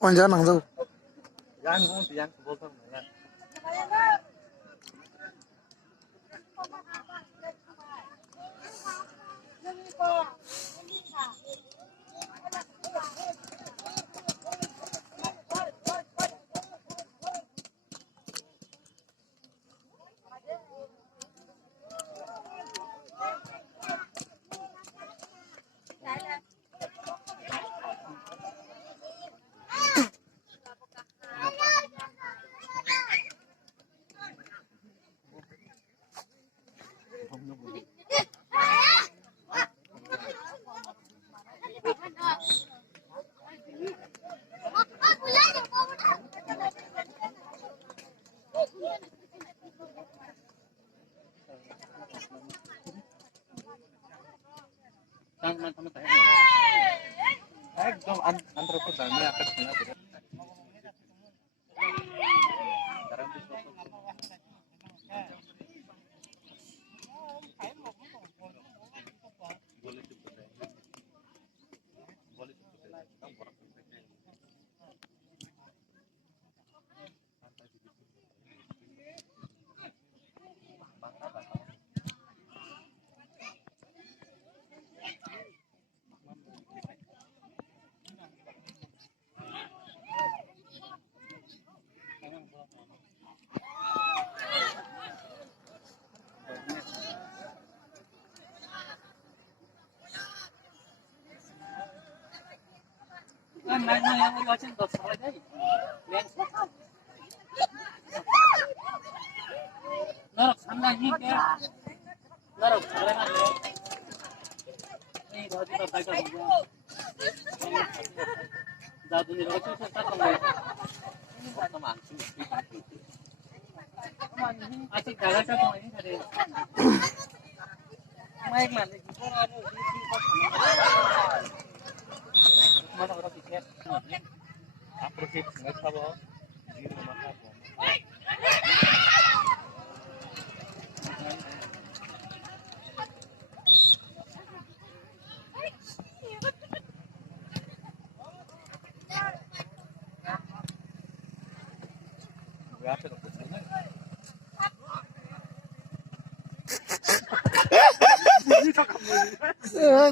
언제 나가서 একদম আন্তর্জাতিক আকাশ শোনা যায়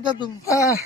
다 tumpa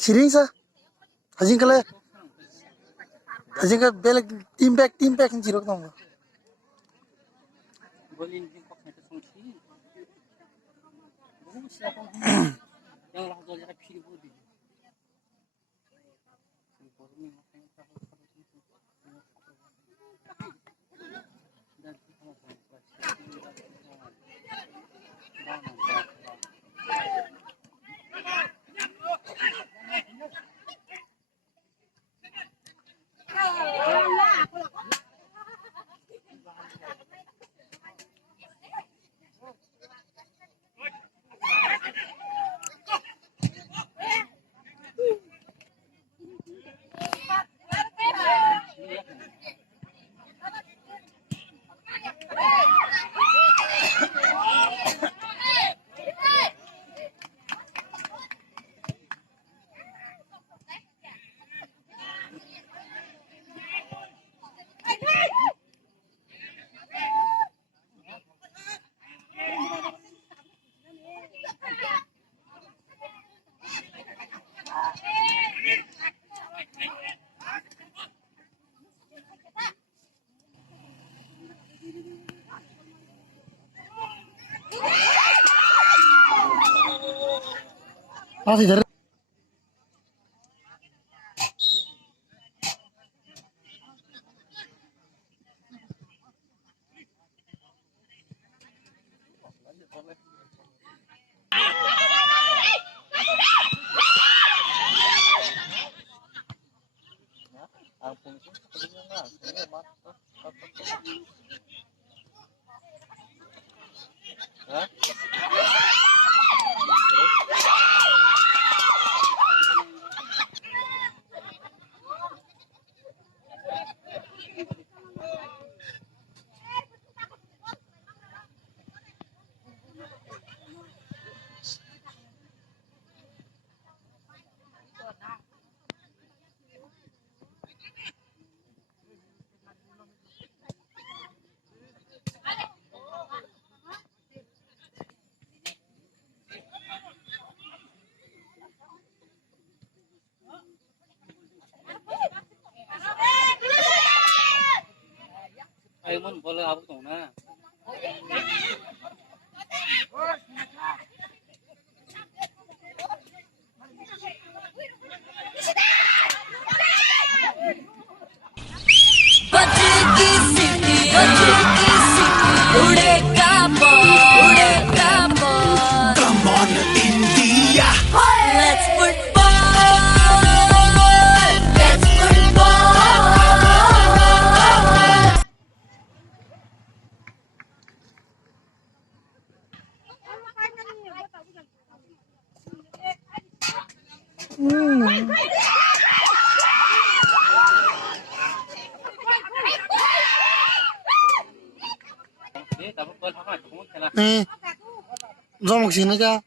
Siringsa hajingka belek team pack jirok tong Masih dari. Ayo mon boleh abuk tuh na. Come on, India. Let's football. Let's football. Tapi kalau apa kamu kena Nih, mau kesini aja.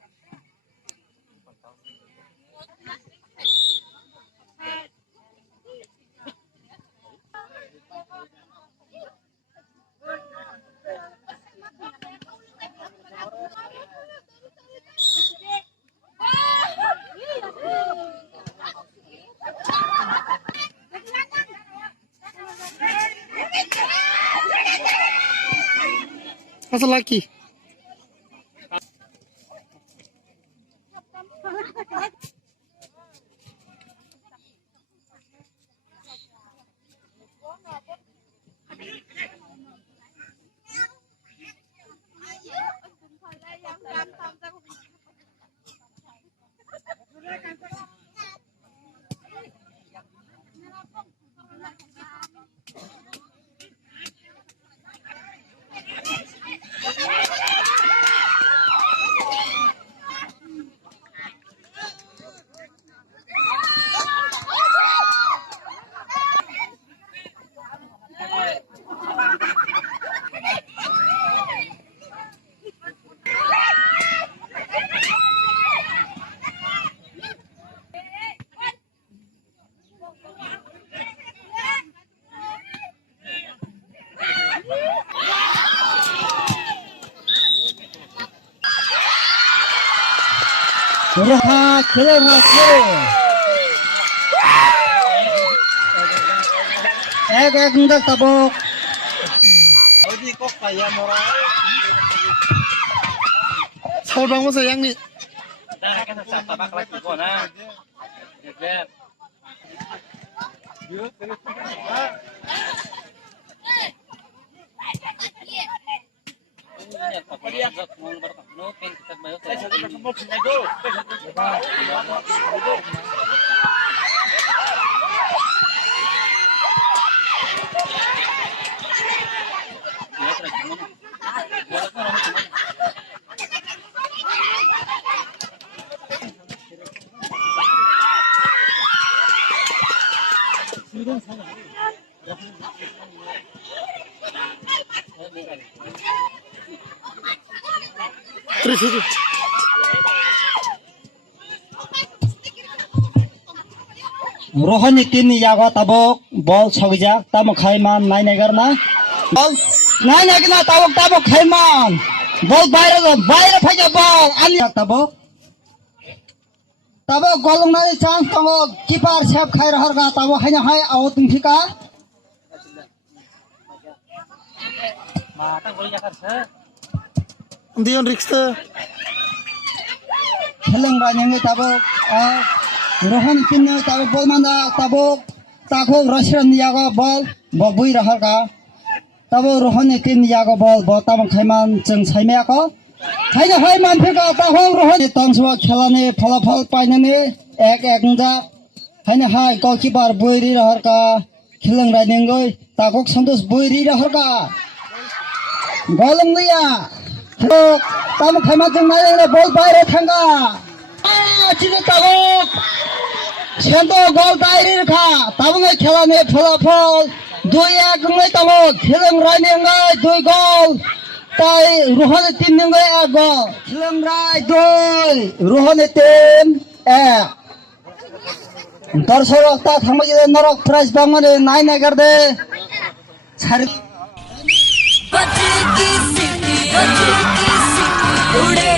Masa lagi? Roha kere. Ek enggak tabok. Audi kok kayak moral. Saudang mo sayang nih. dah kan tabak lagi kok na. Jejer. Ini apa dia mau bertemu kita bayar. Terus itu. Rohani tin yago tabok bol sogijak tamo khaiman nai garna. Bol nai gina tabok khaiman. Bol bayar phaja bol ani tabok. Tabok golong nai chance tabok keeper save khai rahar ga tabok haina hai out thika. Mata boleh jakar se. Dion Rikster. Heleng ba nyange tabok. Rohan tin tabuk bol manda tabuk takho Russian yago bol bo bui rahar ka tabuk Rohan tin yago bol bo tabuk khaiman jeng saime ako haina hai man pheka takho Rohan tangswa khelane phalafal painane ek ja haina hai goalkeeper buiri rahar ka khilang rainengoi takok santos buiri rahar ka golong liya tabuk khaiman jeng naile bol baire thanga 지금 따고 센터 골 다이리를 가 따봉에 खेलाने फलाफल दुई एक गंगै ताबो खेलंग रायनेंगै दुई गोल ताई रोहने तीन नेंगै एक गोल खेलंग राय दुई रोहने तीन एक दर्शक ता थांबाय नरक प्राइज बांगने नाय नागारदे Bajiki city, ude